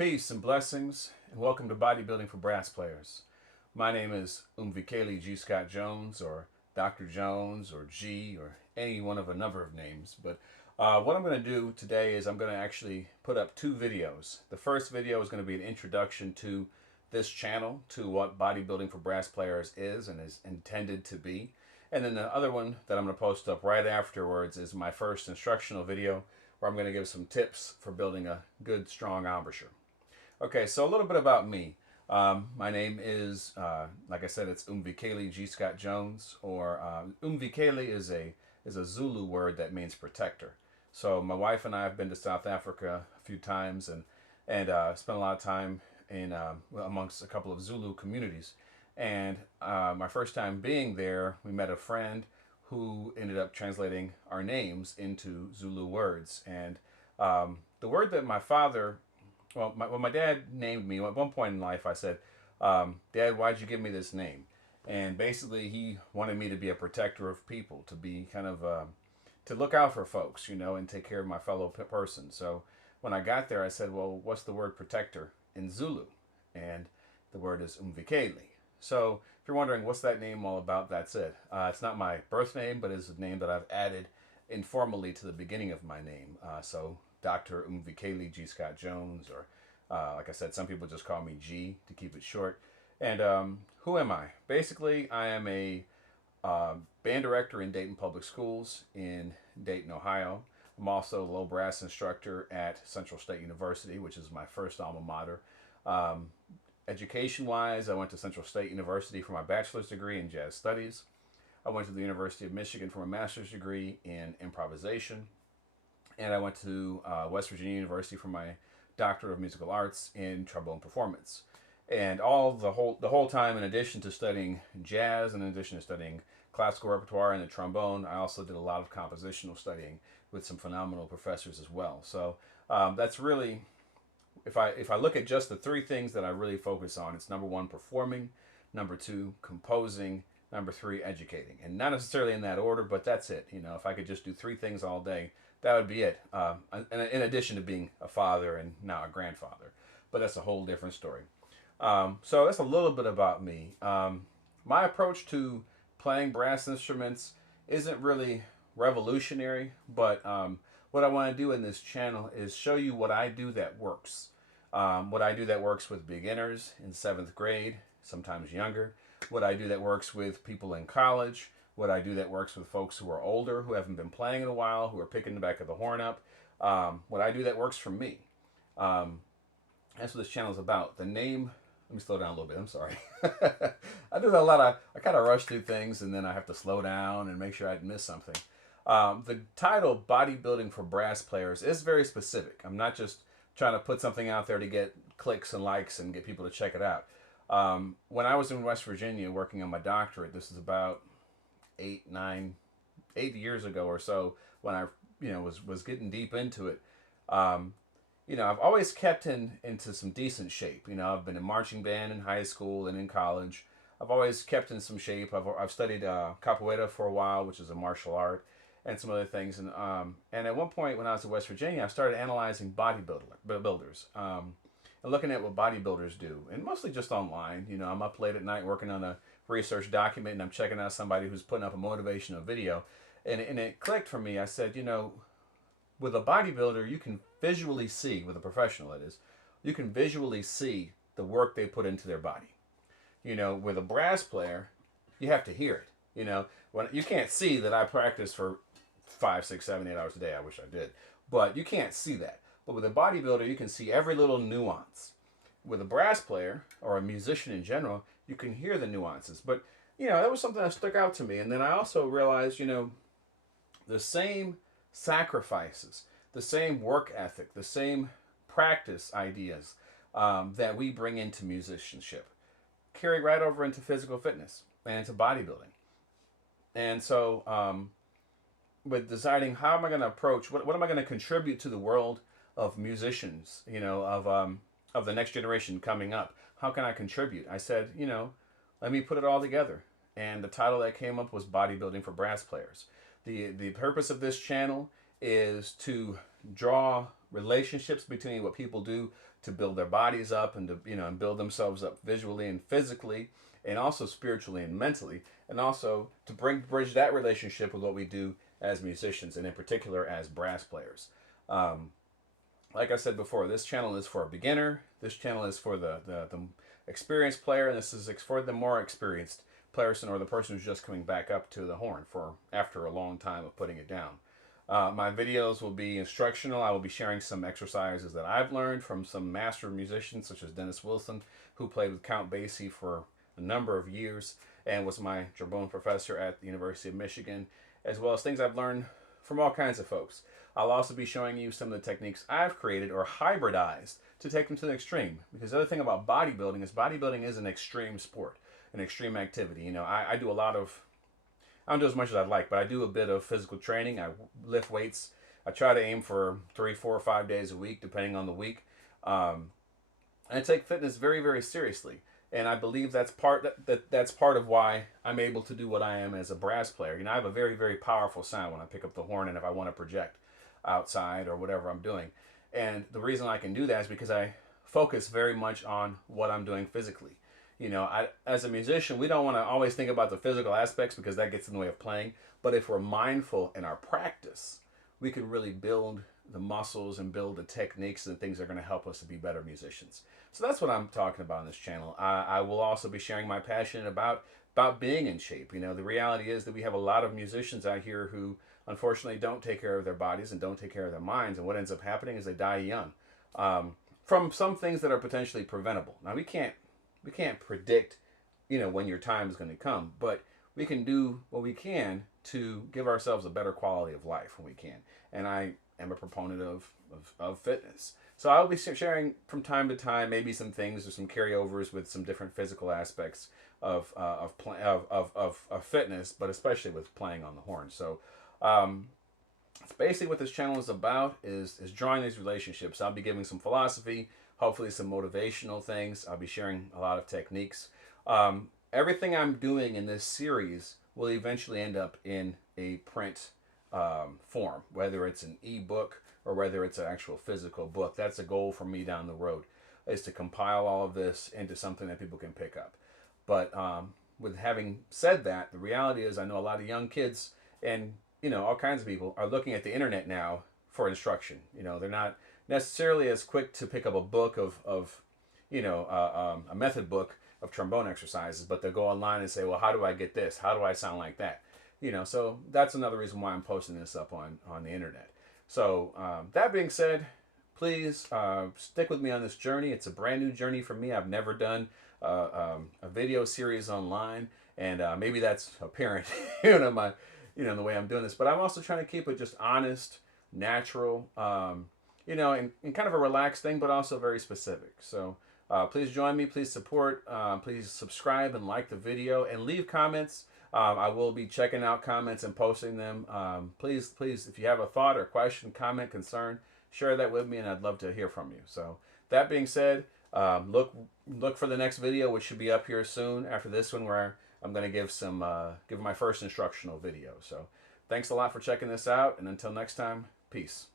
Peace and blessings, and welcome to Bodybuilding for Brass Players. My name is Untitled G. Scott Jones, or Dr. Jones, or G, or any one of a number of names. But what I'm going to do today is I'm going to actually put up two videos. The first video is going to be an introduction to this channel, to what Bodybuilding for Brass Players is and is intended to be. And then the other one that I'm going to post up right afterwards is my first instructional video, where I'm going to give some tips for building a good, strong embouchure. Okay, so a little bit about me. My name is, like I said, it's Umvikele G. Scott Jones, or Umvikele is a Zulu word that means protector. So my wife and I have been to South Africa a few times and spent a lot of time in amongst a couple of Zulu communities. And my first time being there, we met a friend who ended up translating our names into Zulu words. And the word that my father, when my dad named me, at one point in life I said, Dad, why'd you give me this name? And basically he wanted me to be a protector of people, to be kind of, to look out for folks, you know, and take care of my fellow person. So when I got there, I said, well, what's the word protector in Zulu? And the word is Umvikele. So if you're wondering what's that name all about, that's it. It's not my birth name, but it's a name that I've added informally to the beginning of my name. So Dr. Umvikele G. Scott Jones, or like I said, some people just call me G to keep it short. And who am I? Basically, I am a band director in Dayton Public Schools in Dayton, Ohio. I'm also a low brass instructor at Central State University, which is my first alma mater. Education-wise, I went to Central State University for my bachelor's degree in jazz studies. I went to the University of Michigan for my master's degree in improvisation. And I went to West Virginia University for my doctorate of musical arts in trombone performance. And the whole time, in addition to studying jazz and in addition to studying classical repertoire and the trombone, I also did a lot of compositional studying with some phenomenal professors as well. So that's really, if I look at just the three things that I really focus on, it's number one, performing, number two, composing, number three, educating. And not necessarily in that order, but that's it. You know, if I could just do three things all day, that would be it. In addition to being a father and now a grandfather. But that's a whole different story. So that's a little bit about me. My approach to playing brass instruments isn't really revolutionary, but what I want to do in this channel is show you what I do that works. What I do that works with beginners in 7th grade, sometimes younger. What I do that works with people in college. What I do that works with folks who are older, who haven't been playing in a while, who are picking the back of the horn up. What I do that works for me. That's what this channel is about. The name, let me slow down a little bit, I'm sorry. I do a lot of, I kind of rush through things and then I have to slow down and make sure I didn't miss something. The title, Bodybuilding for Brass Players, is very specific. I'm not just trying to put something out there to get clicks and likes and get people to check it out. When I was in West Virginia working on my doctorate, this is about 8 years ago or so, when I was getting deep into it. I've always kept into some decent shape. I've been in marching band in high school and in college. I've always kept in some shape. I've studied capoeira for a while, which is a martial art, and some other things. And at one point when I was in West Virginia, I started analyzing bodybuilders and looking at what bodybuilders do, and mostly just online. I'm up late at night working on a research document, and I'm checking out somebody who's putting up a motivational video, and it clicked for me. I said, with a bodybuilder, you can visually see, with a professional that is, you can visually see the work they put into their body. With a brass player, you have to hear it. When you can't see that I practice for 5, 6, 7, 8 hours a day. I wish I did, but you can't see that. But with a bodybuilder, you can see every little nuance. With a brass player or a musician in general, you can hear the nuances. But that was something that stuck out to me. And then I also realized, the same sacrifices, the same work ethic, the same practice ideas that we bring into musicianship carry right over into physical fitness and into bodybuilding. And so with deciding how am I going to approach, what am I going to contribute to the world of musicians, of the next generation coming up, how can I contribute? I said, let me put it all together. And the title that came up was Bodybuilding for Brass Players. The purpose of this channel is to draw relationships between what people do to build their bodies up and to, and build themselves up visually and physically, and also spiritually and mentally, and also to bridge that relationship with what we do as musicians, and in particular as brass players. Um, like I said before, this channel is for a beginner. This channel is for the experienced player, and this is for the more experienced person, or the person who's just coming back up to the horn for after a long time of putting it down. My videos will be instructional. I will be sharing some exercises that I've learned from some master musicians, such as Dennis Wilson, who played with Count Basie for a number of years and was my trombone professor at the University of Michigan, as well as things I've learned from all kinds of folks. I'll also be showing you some of the techniques I've created or hybridized to take them to the extreme. Because the other thing about bodybuilding is an extreme sport, an extreme activity. I do a lot of, I don't do as much as I'd like, but I do a bit of physical training. I lift weights. I try to aim for 3, 4, or 5 days a week, depending on the week. And I take fitness very, very seriously. And I believe that's that's part of why I'm able to do what I am as a brass player. I have a very, very powerful sound when I pick up the horn, and if I want to project outside or whatever I'm doing. And the reason I can do that is because I focus very much on what I'm doing physically. As a musician, we don't want to always think about the physical aspects because that gets in the way of playing. But if we're mindful in our practice, we can really build the muscles and build the techniques and things that are going to help us to be better musicians. So that's what I'm talking about on this channel. I will also be sharing my passion about being in shape. The reality is that we have a lot of musicians out here who unfortunately don't take care of their bodies and don't take care of their minds. And what ends up happening is they die young from some things that are potentially preventable. Now, we can't predict, when your time is going to come, but we can do what we can to give ourselves a better quality of life when we can. And I am a proponent of fitness. So I'll be sharing from time to time maybe some things or some carryovers with some different physical aspects of fitness, but especially with playing on the horn. So it's basically what this channel is about, is drawing these relationships. I'll be giving some philosophy, hopefully some motivational things. I'll be sharing a lot of techniques. Everything I'm doing in this series will eventually end up in a print form, whether it's an ebook or whether it's an actual physical book. That's a goal for me down the road, is to compile all of this into something that people can pick up. But with having said that, the reality is I know a lot of young kids and all kinds of people are looking at the internet now for instruction. They're not necessarily as quick to pick up a book of a method book of trombone exercises, but they'll go online and say, well, how do I get this? How do I sound like that? So that's another reason why I'm posting this up on the internet. So that being said, please stick with me on this journey. It's a brand new journey for me. I've never done a video series online, and maybe that's apparent, in the way I'm doing this. But I'm also trying to keep it just honest, natural, and kind of a relaxed thing, but also very specific. So please join me. Please support. Please subscribe and like the video and leave comments. I will be checking out comments and posting them. Please, if you have a thought or question, comment, concern, share that with me, and I'd love to hear from you. So that being said, look for the next video, which should be up here soon after this one, where I'm going to give my first instructional video. So thanks a lot for checking this out, and until next time, peace.